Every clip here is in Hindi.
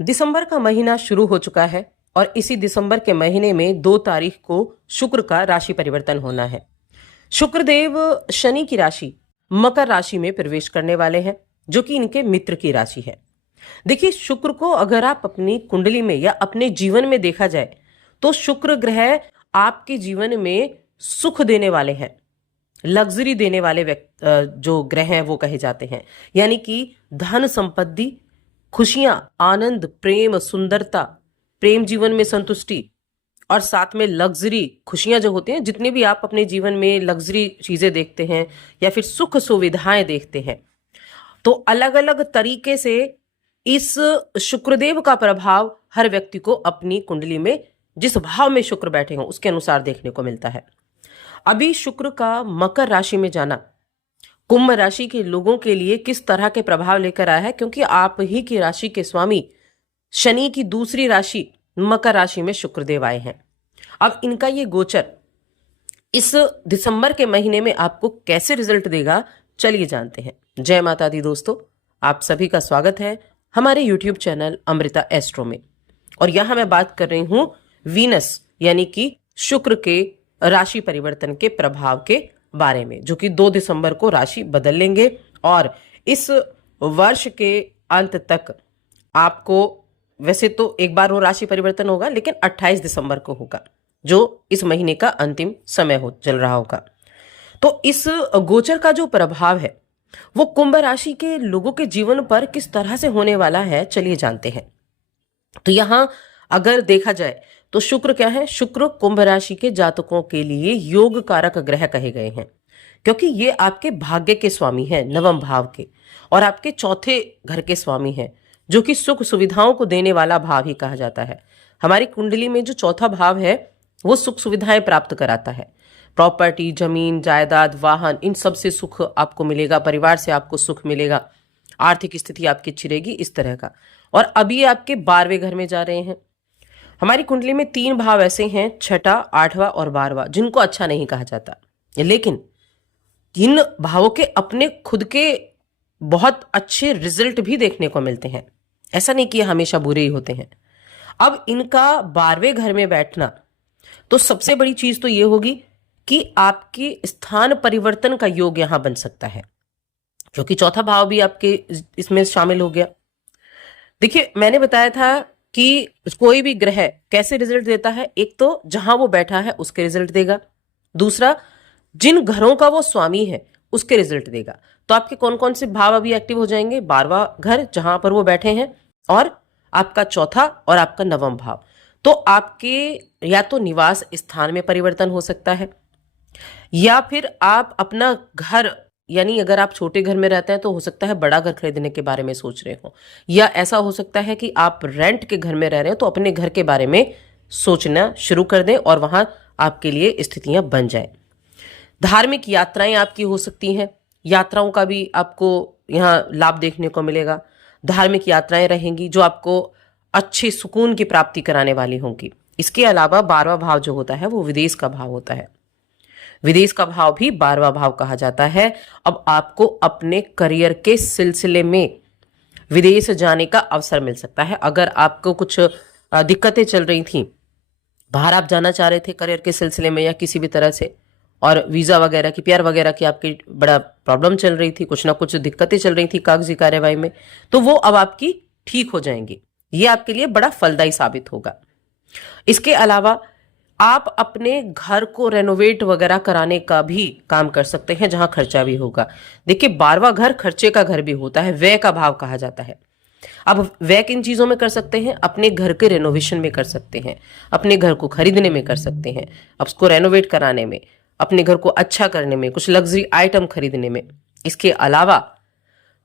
दिसंबर का महीना शुरू हो चुका है और इसी दिसंबर के महीने में 2 तारीख को शुक्र का राशि परिवर्तन होना है। शुक्रदेव शनि की राशि मकर राशि में प्रवेश करने वाले हैं, जो कि इनके मित्र की राशि है। देखिए, शुक्र को अगर आप अपनी कुंडली में या अपने जीवन में देखा जाए तो शुक्र ग्रह आपके जीवन में सुख देने वाले हैं, लग्जरी देने वाले जो ग्रह हैं वो कहे जाते हैं। यानी कि धन संपत्ति, खुशियां, आनंद, प्रेम, सुंदरता, प्रेम जीवन में संतुष्टि और साथ में लग्जरी खुशियां जो होती हैं, जितने भी आप अपने जीवन में लग्जरी चीजें देखते हैं या फिर सुख सुविधाएं देखते हैं, तो अलग अलग तरीके से इस शुक्रदेव का प्रभाव हर व्यक्ति को अपनी कुंडली में जिस भाव में शुक्र बैठे हों उसके अनुसार देखने को मिलता है। अभी शुक्र का मकर राशि में जाना कुंभ राशि के लोगों के लिए किस तरह के प्रभाव लेकर आया है, क्योंकि आप ही की राशि के स्वामी शनि की दूसरी राशि मकर राशि में शुक्रदेव आए हैं। अब इनका ये गोचर इस दिसंबर के महीने में आपको कैसे रिजल्ट देगा, चलिए जानते हैं। जय माता दी दोस्तों, आप सभी का स्वागत है हमारे YouTube चैनल अमृता एस्ट्रो में। और यहां मैं बात कर रही हूं वीनस यानी कि शुक्र के राशि परिवर्तन के प्रभाव के बारे में, जो कि 2 दिसंबर को राशि बदल लेंगे और इस वर्ष के अंत तक आपको, वैसे तो एक बार वो राशि परिवर्तन होगा लेकिन 28 दिसंबर को होगा, जो इस महीने का अंतिम समय हो चल रहा होगा। तो इस गोचर का जो प्रभाव है वो कुंभ राशि के लोगों के जीवन पर किस तरह से होने वाला है, चलिए जानते हैं। तो यहां अगर देखा जाए तो शुक्र क्या है, शुक्र कुंभ राशि के जातकों के लिए योग कारक ग्रह कहे गए हैं, क्योंकि ये आपके भाग्य के स्वामी हैं, नवम भाव के, और आपके चौथे घर के स्वामी हैं, जो कि सुख सुविधाओं को देने वाला भाव ही कहा जाता है। हमारी कुंडली में जो चौथा भाव है वो सुख सुविधाएं प्राप्त कराता है। प्रॉपर्टी, जमीन, जायदाद, वाहन, इन सब से सुख आपको मिलेगा, परिवार से आपको सुख मिलेगा, आर्थिक स्थिति आपकी अच्छी रहेगी, इस तरह का। और अभी आपके 12वें घर में जा रहे हैं। हमारी कुंडली में 3 भाव ऐसे हैं, छठा, 8वां और 12वां, जिनको अच्छा नहीं कहा जाता, लेकिन इन भावों के अपने खुद के बहुत अच्छे रिजल्ट भी देखने को मिलते हैं। ऐसा नहीं कि हमेशा बुरे ही होते हैं। अब इनका 12वें घर में बैठना, तो सबसे बड़ी चीज तो ये होगी कि आपके स्थान परिवर्तन का योग यहां बन सकता है, क्योंकि चौथा भाव भी आपके इसमें शामिल हो गया। देखिए, मैंने बताया था कि कोई भी ग्रह कैसे रिजल्ट देता है, एक तो जहां वो बैठा है उसके रिजल्ट देगा, दूसरा जिन घरों का वो स्वामी है उसके रिजल्ट देगा। तो आपके कौन कौन से भाव अभी एक्टिव हो जाएंगे, 12वां घर जहां पर वो बैठे हैं, और आपका चौथा और आपका 9वां भाव। तो आपके या तो निवास स्थान में परिवर्तन हो सकता है, या फिर आप अपना घर, यानी अगर आप छोटे घर में रहते हैं तो हो सकता है बड़ा घर खरीदने के बारे में सोच रहे हो, या ऐसा हो सकता है कि आप रेंट के घर में रह रहे हो तो अपने घर के बारे में सोचना शुरू कर दें और वहां आपके लिए स्थितियां बन जाएं। धार्मिक यात्राएं आपकी हो सकती हैं, यात्राओं का भी आपको यहाँ लाभ देखने को मिलेगा। धार्मिक यात्राएं रहेंगी जो आपको अच्छे सुकून की प्राप्ति कराने वाली होंगी। इसके अलावा 12वां भाव जो होता है वो विदेश का भाव होता है। विदेश का भाव भी 12वां भाव कहा जाता है। अब आपको अपने करियर के सिलसिले में विदेश जाने का अवसर मिल सकता है। अगर आपको कुछ दिक्कतें चल रही थी, बाहर आप जाना चाह रहे थे करियर के सिलसिले में या किसी भी तरह से, और वीजा वगैरह की, पीआर वगैरह की आपकी बड़ा प्रॉब्लम चल रही थी, कुछ ना कुछ दिक्कतें चल रही थी कागजी कार्यवाही में, तो वो अब आपकी ठीक हो जाएंगी। ये आपके लिए बड़ा फलदायी साबित होगा। इसके अलावा आप अपने घर को रेनोवेट वगैरह कराने का भी काम कर सकते हैं, जहां खर्चा भी होगा। देखिए, 12वां घर खर्चे का घर भी होता है, व्यय का भाव कहा जाता है। अब व्यय किन चीजों में कर सकते हैं, अपने घर के रेनोवेशन में कर सकते हैं, अपने घर को खरीदने में कर सकते हैं, अब उसको रेनोवेट कराने में, अपने घर को अच्छा करने में, कुछ लग्जरी आइटम खरीदने में। इसके अलावा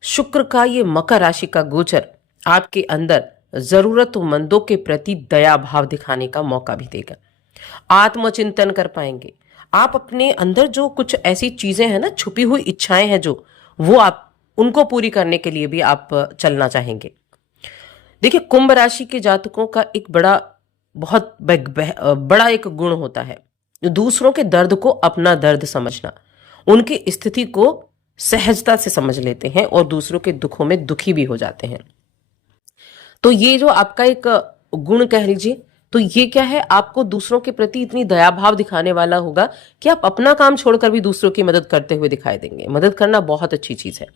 शुक्र का ये मकर राशि का गोचर आपके अंदर जरूरतमंदों के प्रति दया भाव दिखाने का मौका भी देगा। आत्मचिंतन कर पाएंगे आप, अपने अंदर जो कुछ ऐसी चीजें हैं ना, छुपी हुई इच्छाएं हैं जो, वो आप उनको पूरी करने के लिए भी आप चलना चाहेंगे। देखिए, कुंभ राशि के जातकों का एक बहुत बड़ा एक गुण होता है, दूसरों के दर्द को अपना दर्द समझना, उनकी स्थिति को सहजता से समझ लेते हैं और दूसरों के दुखों में दुखी भी हो जाते हैं। तो ये जो आपका एक गुण कह लीजिए, तो ये क्या है, आपको दूसरों के प्रति इतनी दया भाव दिखाने वाला होगा कि आप अपना काम छोड़कर भी दूसरों की मदद करते हुए दिखाई देंगे। मदद करना बहुत अच्छी चीज है।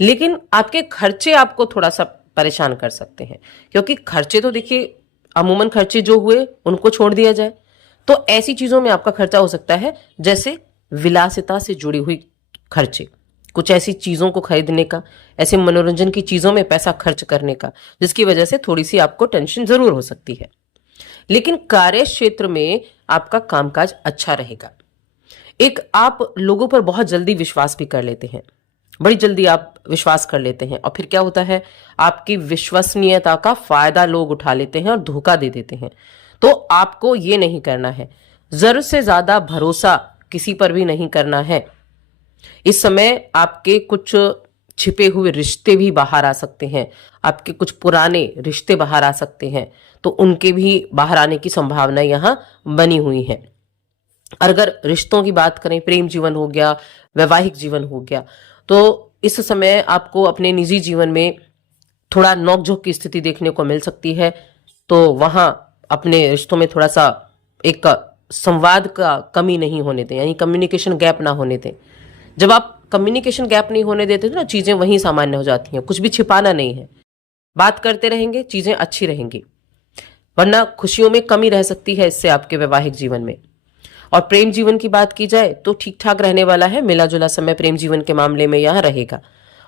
लेकिन आपके खर्चे आपको थोड़ा सा परेशान कर सकते हैं, क्योंकि खर्चे तो देखिए अमूमन खर्चे जो हुए उनको छोड़ दिया जाए तो ऐसी चीजों में आपका खर्चा हो सकता है जैसे विलासिता से जुड़ी हुई खर्चे, कुछ ऐसी चीजों को खरीदने का, ऐसे मनोरंजन की चीजों में पैसा खर्च करने का, जिसकी वजह से थोड़ी सी आपको टेंशन जरूर हो सकती है। लेकिन कार्य क्षेत्र में आपका कामकाज अच्छा रहेगा। एक आप लोगों पर बहुत जल्दी विश्वास भी कर लेते हैं, बड़ी जल्दी आप विश्वास कर लेते हैं और फिर क्या होता है, आपकी विश्वसनीयता का फायदा लोग उठा लेते हैं और धोखा दे देते हैं। तो आपको ये नहीं करना है, जरूरत से ज्यादा भरोसा किसी पर भी नहीं करना है। इस समय आपके कुछ छिपे हुए रिश्ते भी बाहर आ सकते हैं, आपके कुछ पुराने रिश्ते बाहर आ सकते हैं, तो उनके भी बाहर आने की संभावना यहां बनी हुई है। और अगर रिश्तों की बात करें, प्रेम जीवन हो गया, वैवाहिक जीवन हो गया, तो इस समय आपको अपने निजी जीवन में थोड़ा नोकझोंक की स्थिति देखने को मिल सकती है। तो वहां अपने रिश्तों में थोड़ा सा एक संवाद का कमी नहीं होने दें, यानी कम्युनिकेशन गैप ना होने दें। जब आप कम्युनिकेशन गैप नहीं होने देते तो ना चीजें वहीं सामान्य हो जाती हैं, कुछ भी छिपाना नहीं है, बात करते रहेंगे, चीजें अच्छी रहेंगी। वरना खुशियों में कमी रह सकती है इससे आपके वैवाहिक जीवन में। और प्रेम जीवन की बात की जाए तो ठीक ठाक रहने वाला है, मिला जुला समय प्रेम जीवन के मामले में यहां रहेगा।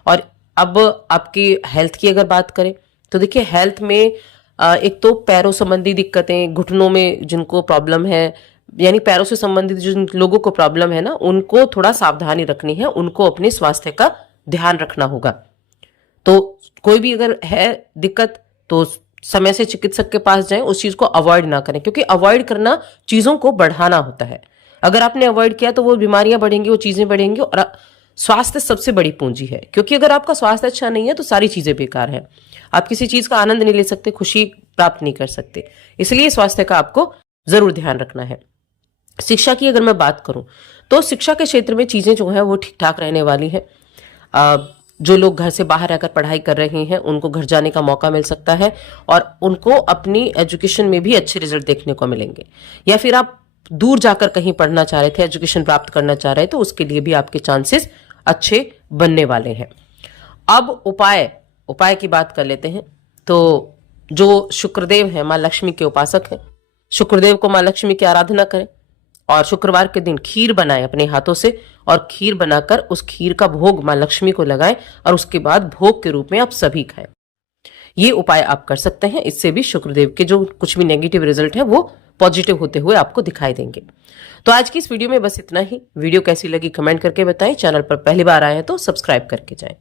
और अब आपकी हेल्थ की अगर बात करें तो देखिए हेल्थ में एक तो पैरों संबंधी दिक्कतें, घुटनों में जिनको प्रॉब्लम है, यानी पैरों से संबंधित जिन लोगों को प्रॉब्लम है ना, उनको थोड़ा सावधानी रखनी है, उनको अपने स्वास्थ्य का ध्यान रखना होगा। तो कोई भी अगर है दिक्कत तो समय से चिकित्सक के पास जाएं, उस चीज को अवॉइड ना करें, क्योंकि अवॉइड करना चीजों को बढ़ाना होता है। अगर आपने अवॉइड किया तो वो बीमारियां बढ़ेंगी, वो चीजें बढ़ेंगी। और स्वास्थ्य सबसे बड़ी पूंजी है, क्योंकि अगर आपका स्वास्थ्य अच्छा नहीं है तो सारी चीजें बेकार है, आप किसी चीज का आनंद नहीं ले सकते, खुशी प्राप्त नहीं कर सकते। इसलिए स्वास्थ्य का आपको जरूर ध्यान रखना है। शिक्षा की अगर मैं बात करूं तो शिक्षा के क्षेत्र में चीजें जो है वो ठीक ठाक रहने वाली है। जो लोग घर से बाहर रहकर पढ़ाई कर रहे हैं उनको घर जाने का मौका मिल सकता है और उनको अपनी एजुकेशन में भी अच्छे रिजल्ट देखने को मिलेंगे। या फिर आप दूर जाकर कहीं पढ़ना चाह रहे थे, एजुकेशन प्राप्त करना चाह रहे थे, तो उसके लिए भी आपके चांसेस अच्छे बनने वाले हैं। अब उपाय की बात कर लेते हैं। तो जो शुक्रदेव है, माँ लक्ष्मी के उपासक है, शुक्रदेव को माँ लक्ष्मी की आराधना करें और शुक्रवार के दिन खीर बनाएं अपने हाथों से, और खीर बनाकर उस खीर का भोग माँ लक्ष्मी को लगाएं और उसके बाद भोग के रूप में आप सभी खाएं। ये उपाय आप कर सकते हैं, इससे भी शुक्रदेव के जो कुछ भी नेगेटिव रिजल्ट है वो पॉजिटिव होते हुए आपको दिखाई देंगे। तो आज की इस वीडियो में बस इतना ही। वीडियो कैसी लगी कमेंट करके बताएं। चैनल पर पहली बार आए हैं तो सब्सक्राइब करके जाएं।